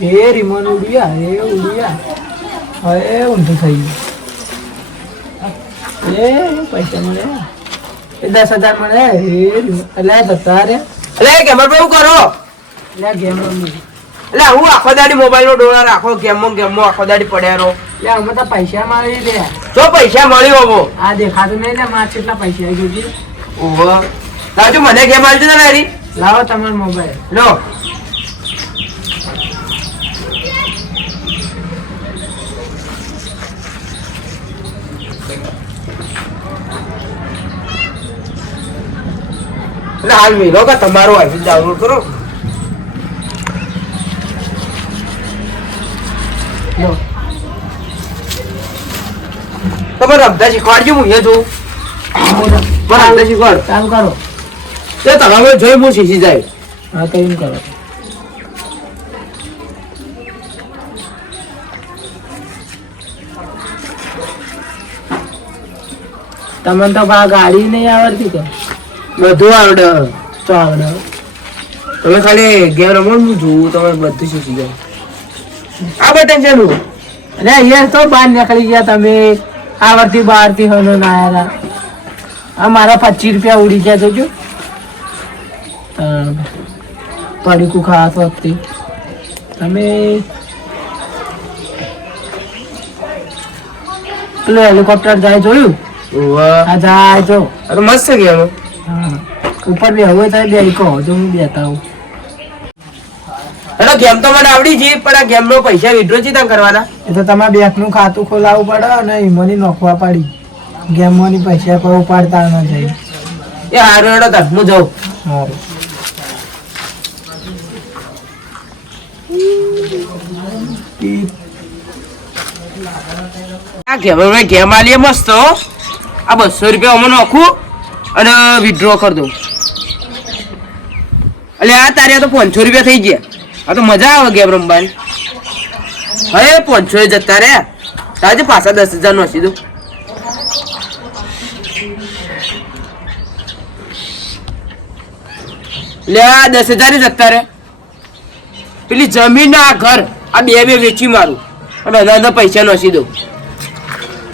એ રીમોન ઉડ્યા હવે ઊંધું થઈ ગયું એ પૈસા મળે એ 10,000 મળે એટલે જતા રે એટલે ગેમર પર કરો એટલે ગેમ રમી એટલે હું આખો દાડી મોબાઈલ નો ડોળા રાખો ગેમમાં આખો દાડી પડ્યા રહો એટલે અમે તો પૈસા મારી દે જો પૈસા મળ્યો હોવો આ દેખાતું નહીં ને મારે કેટલા પૈસા આવી ગયું ઓહો તાજુ મને ગેમ આલજો ને તારી લાવો તમારો મોબાઈલ લો એટલે હાલ મેલો કે તમારો આવી ડાઉનલોડ કરો લો તમે રમતા શીખવાડજો હું અહીંયા જોઉં મને રમતા શીખવાડ કામ કરો તે તમે જોઈ હું શીખી જાય હા તો એમ કરો તમને તો ગાડી નહીં આવડતી કે બધું આવડે તો આવડે તમે ખાલી ગેમ રમો હું જોઉં તમે બધું શીખી જાય આ બટન છે નું અરે અહીંયા તો બહાર નીકળી ગયા તમે આવડતી બહારથી હનો ના આવ્યા આ મારા 25 રૂપિયા ઉડી ગયા જોજો પડીકું ખાવા તો તમે પેલું હેલિકોપ્ટર જાય જોયું આ જાય જો અરે મસ્ત છે ગેમ હા ઉપર બે હવે થાય બે કહો જો હું બેતા હું એટલે ગેમ તો મને આવડી છે પણ આ ગેમ નો પૈસા વિડ્રો છે તમે કરવાના એ તો તમારે બેંક નું ખાતું ખોલાવવું પડે અને ઈમોની નોખવા પડી ગેમોની પૈસા કોઈ ઉપાડતા ન જાય એ હારું હેડો તાર હું જાઉં સારું આ ગેમ આલીએ મસ્ત હો આ 200 રૂપિયા અમે નાખું અને વિડ્રો કરી દઉં એટલે આ તારે તો 500 રૂપિયા થઈ ગયા આ તો મજા આવે ગેમ રમવાની હવે 500 જતા રે તાજે પાછા 10,000 નાખી દઉં લે આ 10,000 જતા રે પેલી જમીન આ ઘર આ બે વેચી મારું અને બધા પૈસા નાખી દઉં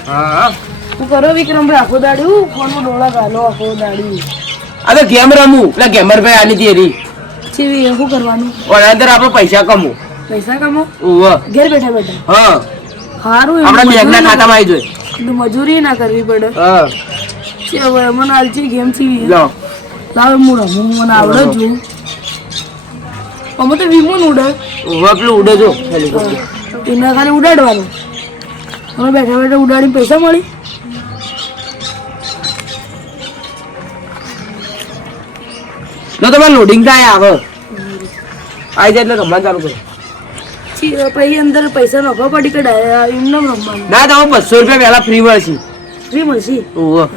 હા શું કરો વિક્રમભાઈ આખો દાડ્યું ફોન ડોળા ગાલો આખો દાડ્યું આ તો ગેમ રમું એટલે ગેમર ભાઈ આની તેરી ચીવી શું કરવાનું ઓર અંદર આપણે પૈસા કમવું પૈસા કમો ઓહ ઘેર બેઠા બેઠા હા સારું આપણા બેંકના ખાતામાં આવી જોઈએ એટલે મજૂરી ના કરવી પડે હા છે હવે મને આલચી ગેમ ચીવી લો લાવ હું રમું મને આવડે છું અમે તો વિમોન ઉડે ઓહ પેલું ઉડે જો એના ખાલી ઉડાડવાનું અમે બેઠા બેઠા ઉડાડીને પૈસા મળી તો તમારે લોડિંગ થાય આવે આવી જાય એટલે રમવા ચાલુ કરો પછી અંદર પૈસા નોખવા પડી કે એમને રમવાનું ના તમે 200 રૂપિયા પહેલા ફ્રી મળશે ફ્રી મળશે ઓહ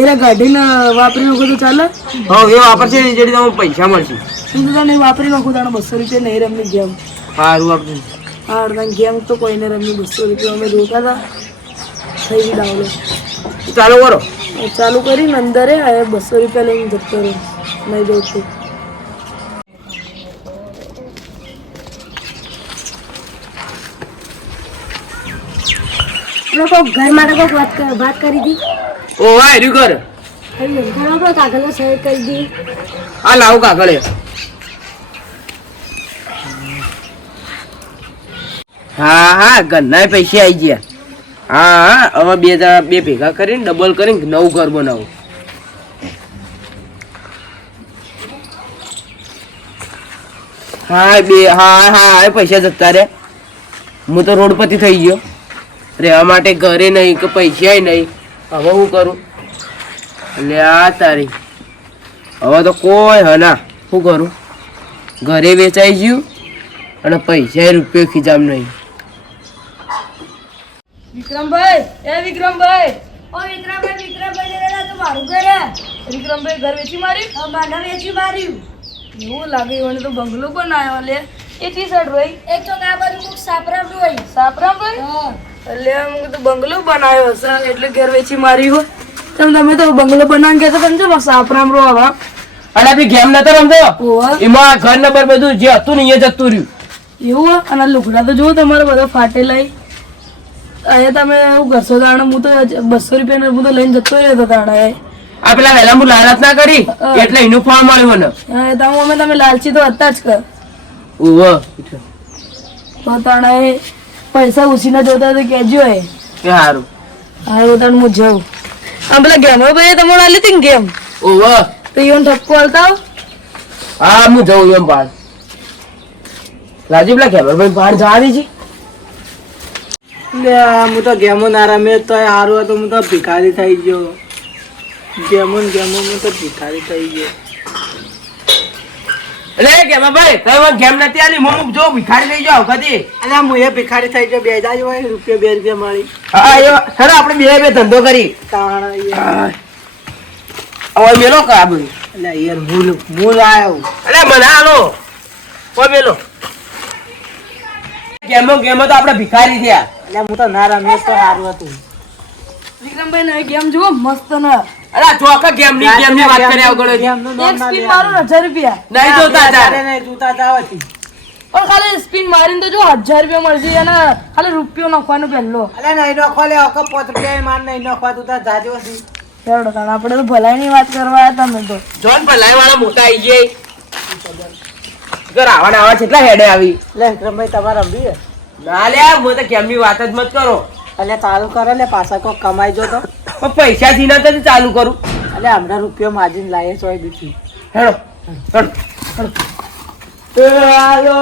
એરા ગાડીને વાપરી નાખો તો ચાલે હા એ વાપરશે ને જેથી તમને પૈસા મળશે એમ તો તને વાપરી નાખું તાણે 200 રૂપિયા નહીં રમની ગેમ સારું આપશે હા અડધા ગેમ તો કોઈને રમની 200 રૂપિયા અમે જોતા હતા થઈ ગઈ ડાઉનલોડ ચાલુ કરો ચાલુ કરીને અંદર 200 રૂપિયા લઈને જતો રહ્યો નહીં જઉં છું ઘર માટે કોઈ વાત કરી હતી ઓ હા એરી કર કાગળ સહી કરી દી આ લાવ કાગળ હા હા ઘરના પૈસા આવી ગયા હા હવે બે ભેગા કરીને ડબલ કરીને નવું ઘર બનાવું હા બે હા હા એ પૈસા જતા રે હું તો રોડપતિ થઈ ગયો રહેવા માટે ઘરે નહીં કે પૈસા નહીં હવે હું કરું એટલે આ તારી હવે તો કોઈ હના શું કરું ઘરે વેચાઈ ગયું અને પૈસા રૂપિયો ખીજામ નહીં વિક્રમભાઈ એ વિક્રમભાઈ ઓ વિક્રમભાઈ તો મારું ઘર વિક્રમભાઈ ઘર વેચી માર્યું મારા વેચી માર્યું એવું લાગે મને તો બંગલો બનાવ્યો લે એટલી સાઈડ ભાઈ એક તો આ બાજુ કોક સાપરામ ભાઈ હા એટલે હું તો બંગલો બનાવ્યો હશે એટલે ઘર વેચી મારી હોય તમે તો બંગલો બનાવીને કહેતો તમે જો સાપરામ રો આવા અને આપી ગેમ નતો રમતો એમાં ઘર નંબર બધું જે હતું ને એ જતું રહ્યું એવું હે? અને આ લુગડા તો જુઓ તમારે બધા ફાટેલા ય. અહીંયા તમે એવું કરશો તાણે હું તો 200 રૂપિયા હું તો લઈને જતો રહ્યો તાણે. આ પેલા વહેલા હું લાલચ ના કરી એટલે એનું ફળ મળ્યું મને. તમે લાલચી તો હતા જ કર. ઉવ્વ. તો તાણે પૈસા ઉછીના જોતા તો કહેજો એ. કે હારું. હા તાણે હું જાઉં. આમ પેલા ગેમો ભાઈ તમારે આલી હતી ને ગેમ. ઉવ્વ. તો ઈવન ઠપકો હાલતા આવ. હા હું જઉં એમ બહાર. રાજીવ પેલા ખેમરભાઈ બહાર જવાની છે. હું તો ગેમો ના રમે તો સારું હતું. હું તો ભિખારી થઈ ગયો. ગેમો હું તો ભિખારી થઈ ગયો. એટલે ખેમરભાઈ તમે ગેમ નથી આલી હું જો ભિખારી થઈ જાવ કદી. અને હું એ ભિખારી થઈ ગયો. 2000 હોય રૂપિયા 2 રૂપિયા મળી. હા યો સર આપણે બે ધંધો કરી. તાણ યાર. હવે મેલો કા બધું. એટલે યાર મૂળ આવ્યો. અરે મને હાલો ઓ મેલો. ગેમો તો આપણે ભિખારી થયા. એટલે હું તો ના રમે તો સારું હતું. વિક્રમભાઈ નવી ગેમ જુઓ મસ્ત ને. અરે ચોક્કસ ગેમની વાત કર્યા વગર ગેમનું નામ એક ના સ્પિન લે. મારો 1000 રૂપિયા. નહીં જોતા તારે. નહીં જોતા જાવતી. પણ ખાલી સ્પિન મારીને તો જો 1000 રૂપિયા મળશે અને ખાલી રૂપિયો નાખવાનો પહેલો. અલે નહીં નખો લે ઓકે 5 રૂપિયા માર નહીં નખવા તું તાર જાજો છી. હેડો તાણ આપણે તો ભલાઈની વાત કરવા આવ્યા તમે તો. જોન ભલાઈ વાળા મોટા આવી જાય. ઘર આવા કેટલા હેડે આવી. લે વિક્રમભાઈ તમારે રમવી હે? ના લે હું તો ગેમની વાત જ મત કરો. એટલે ચાલુ કરો લે પાછા કોક કમાઈ જો તો. પણ પૈસા થી ના તો ચાલુ કરું. એટલે હમણાં રૂપિયો માજીને લાવીએ છો બીજી. હેડો હેડો હેડો. હાલો